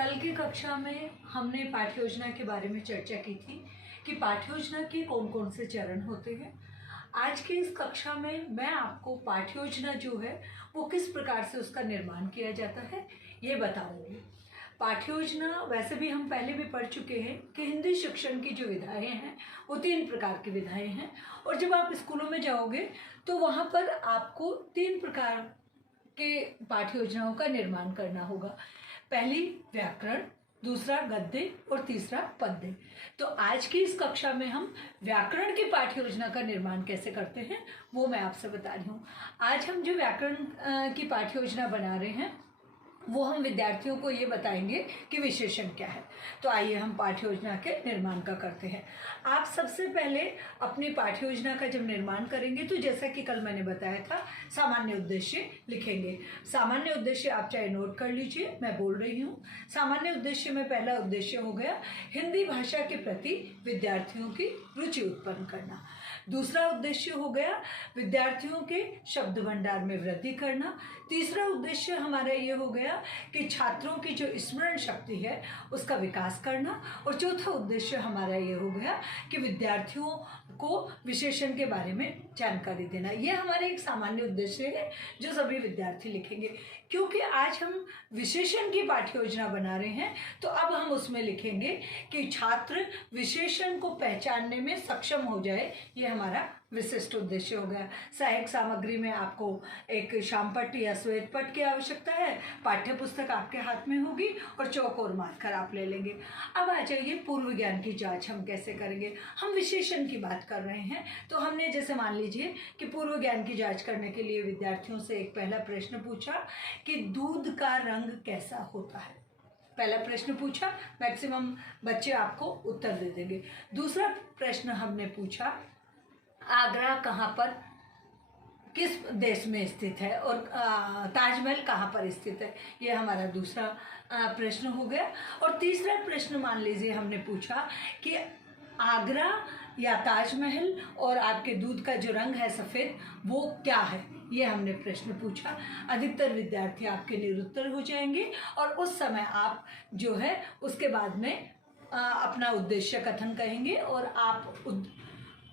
कल की कक्षा में हमने पाठ्य योजना के बारे में चर्चा की थी कि पाठ्य योजना के कौन कौन से चरण होते हैं। आज की इस कक्षा में मैं आपको पाठ्य योजना जो है वो किस प्रकार से उसका निर्माण किया जाता है ये बताऊंगी। पाठ्य योजना वैसे भी हम पहले भी पढ़ चुके हैं कि हिंदी शिक्षण की जो विधाएं हैं वो 3 प्रकार की विधाएं हैं, और जब आप स्कूलों में जाओगे तो वहाँ पर आपको 3 प्रकार के पाठ्य योजनाओं का निर्माण करना होगा। पहली व्याकरण, दूसरा गद्य और तीसरा पद्य। तो आज की इस कक्षा में हम व्याकरण की पाठ्य योजना का निर्माण कैसे करते हैं वो मैं आपसे बता रही हूँ। आज हम जो व्याकरण की पाठ्य योजना बना रहे हैं वो हम विद्यार्थियों को ये बताएंगे कि विशेषण क्या है। तो आइए हम पाठ्य योजना के निर्माण का करते हैं। आप सबसे पहले अपनी पाठ्य योजना का जब निर्माण करेंगे तो जैसा कि कल मैंने बताया था सामान्य उद्देश्य लिखेंगे। सामान्य उद्देश्य आप चाहे नोट कर लीजिए, मैं बोल रही हूँ। सामान्य उद्देश्य में पहला उद्देश्य हो गया हिंदी भाषा के प्रति विद्यार्थियों की रुचि उत्पन्न करना। दूसरा उद्देश्य हो गया विद्यार्थियों के शब्द भंडार में वृद्धि करना। तीसरा उद्देश्य हमारा ये हो गया कि छात्रों की जो स्मरण शक्ति है उसका विकास करना। और चौथा उद्देश्य हमारा ये हो गया कि विद्यार्थियों को विशेषण के बारे में जानकारी देना। ये हमारे एक सामान्य उद्देश्य है जो सभी विद्यार्थी लिखेंगे। क्योंकि आज हम विशेषण की पाठ्य योजना बना रहे हैं तो अब हम उसमें लिखेंगे कि छात्र विशेषण को पहचानने में सक्षम हो जाए, ये हमारा विशिष्ट उद्देश्य हो गया। सहायक सामग्री में आपको एक श्यामपट्ट या श्वेत पट्ट की आवश्यकता है। पाठ्य पुस्तक आपके हाथ में होगी और चौक और मार्कर आप ले लेंगे। अब आ जाइए पूर्व ज्ञान की जांच हम कैसे करेंगे। हम विशेषण की बात कर रहे हैं तो हमने जैसे मान लीजिए कि पूर्व ज्ञान की जांच करने के लिए विद्यार्थियों से एक पहला प्रश्न पूछा कि दूध का रंग कैसा होता है। पहला प्रश्न पूछा, मैक्सिमम बच्चे आपको उत्तर दे देंगे। दूसरा प्रश्न हमने पूछा आगरा कहाँ पर, किस देश में स्थित है, और ताजमहल कहाँ पर स्थित है, ये हमारा दूसरा प्रश्न हो गया। और तीसरा प्रश्न मान लीजिए हमने पूछा कि आगरा या ताजमहल और आपके दूध का जो रंग है सफ़ेद वो क्या है, ये हमने प्रश्न पूछा। अधिकतर विद्यार्थी आपके निरुत्तर हो जाएंगे और उस समय आप जो है उसके बाद में अपना उद्देश्य कथन कहेंगे और आप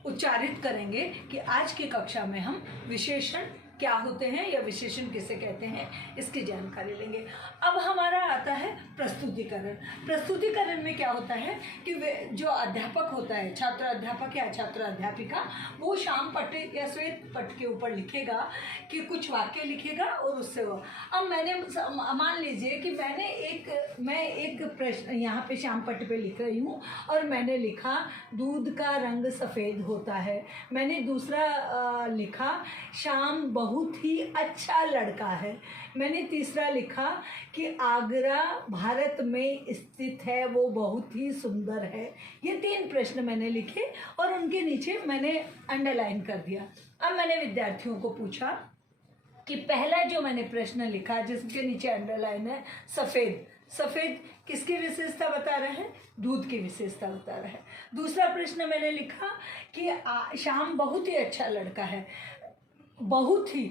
उच्चारित करेंगे कि आज की कक्षा में हम विशेषण क्या होते हैं या विशेषण किसे कहते हैं इसकी जानकारी लेंगे। अब हमारा आता है प्रस्तुतिकरण। प्रस्तुतिकरण में क्या होता है कि जो अध्यापक होता है, छात्र अध्यापक या छात्र अध्यापिका, वो श्याम पट्ट या श्वेत पट्ट के ऊपर लिखेगा कि कुछ वाक्य लिखेगा और उससे वो। अब मैंने मान लीजिए कि मैं एक प्रश्न यहाँ पे श्याम पट्ट पे लिख रही हूँ और मैंने लिखा दूध का रंग सफ़ेद होता है। मैंने दूसरा लिखा श्याम बहुत ही अच्छा लड़का है। मैंने तीसरा लिखा कि आगरा भारत में स्थित है, वो बहुत ही सुंदर है। ये 3 प्रश्न मैंने लिखे और उनके नीचे मैंने अंडरलाइन कर दिया। अब मैंने विद्यार्थियों को पूछा कि पहला जो मैंने प्रश्न लिखा जिसके नीचे अंडरलाइन है सफ़ेद, सफ़ेद किसकी विशेषता बता रहा है, दूध की विशेषता बता रहा है। दूसरा प्रश्न मैंने लिखा कि श्याम बहुत ही अच्छा लड़का है। बहुत ही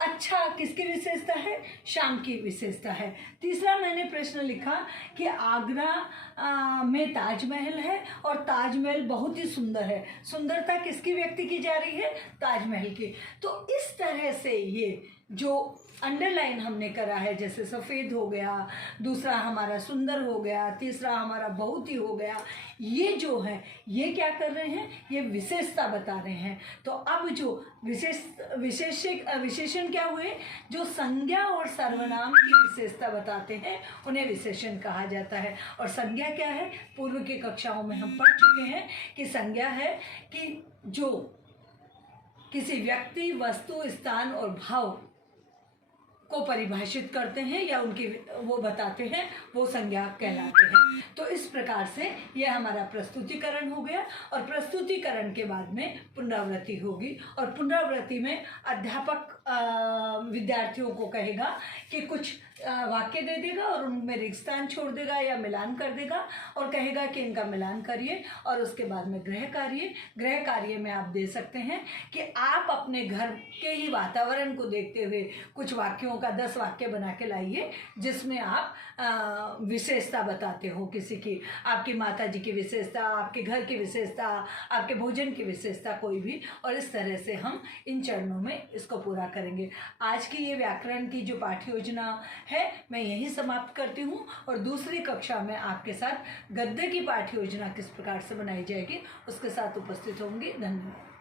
अच्छा किसकी विशेषता है, श्याम की विशेषता है। तीसरा मैंने प्रश्न लिखा कि आगरा में ताजमहल है और ताजमहल बहुत ही सुंदर है। सुंदरता किसकी व्यक्ति की जा रही है, ताजमहल की। तो इस तरह से ये जो अंडरलाइन हमने करा है, जैसे सफ़ेद हो गया, दूसरा हमारा सुंदर हो गया, तीसरा हमारा बहुत ही हो गया, ये जो है ये क्या कर रहे हैं, ये विशेषता बता रहे हैं। तो अब जो विशेषण क्या हुए, जो संज्ञा और सर्वनाम की विशेषता बताते हैं उन्हें विशेषण कहा जाता है। और संज्ञा क्या है, पूर्व की कक्षाओं में हम पढ़ चुके हैं कि संज्ञा है कि जो किसी व्यक्ति, वस्तु, स्थान और भाव को परिभाषित करते हैं या उनकी वो बताते हैं, वो संज्ञा कहलाते हैं। तो इस प्रकार से यह हमारा प्रस्तुतिकरण हो गया। और प्रस्तुतिकरण के बाद में पुनरावृत्ति होगी और पुनरावृत्ति में अध्यापक विद्यार्थियों को कहेगा कि कुछ वाक्य दे देगा और उनमें रिक्त स्थान छोड़ देगा या मिलान कर देगा और कहेगा कि इनका मिलान करिए। और उसके बाद में गृह कार्य में आप दे सकते हैं कि आप अपने घर के ही वातावरण को देखते हुए कुछ वाक्यों का 10 वाक्य बना के लाइए, जिसमें आप विशेषता बताते हो किसी की, आपकी माता जी की विशेषता, आपके घर की विशेषता, आपके भोजन की विशेषता, कोई भी। और इस तरह से हम इन चरणों में इसको पूरा करेंगे। आज की ये व्याकरण की जो पाठ्य योजना है मैं यही समाप्त करती हूँ और दूसरी कक्षा में आपके साथ गद्य की पाठ्य योजना किस प्रकार से बनाई जाएगी उसके साथ उपस्थित होंगी। धन्यवाद।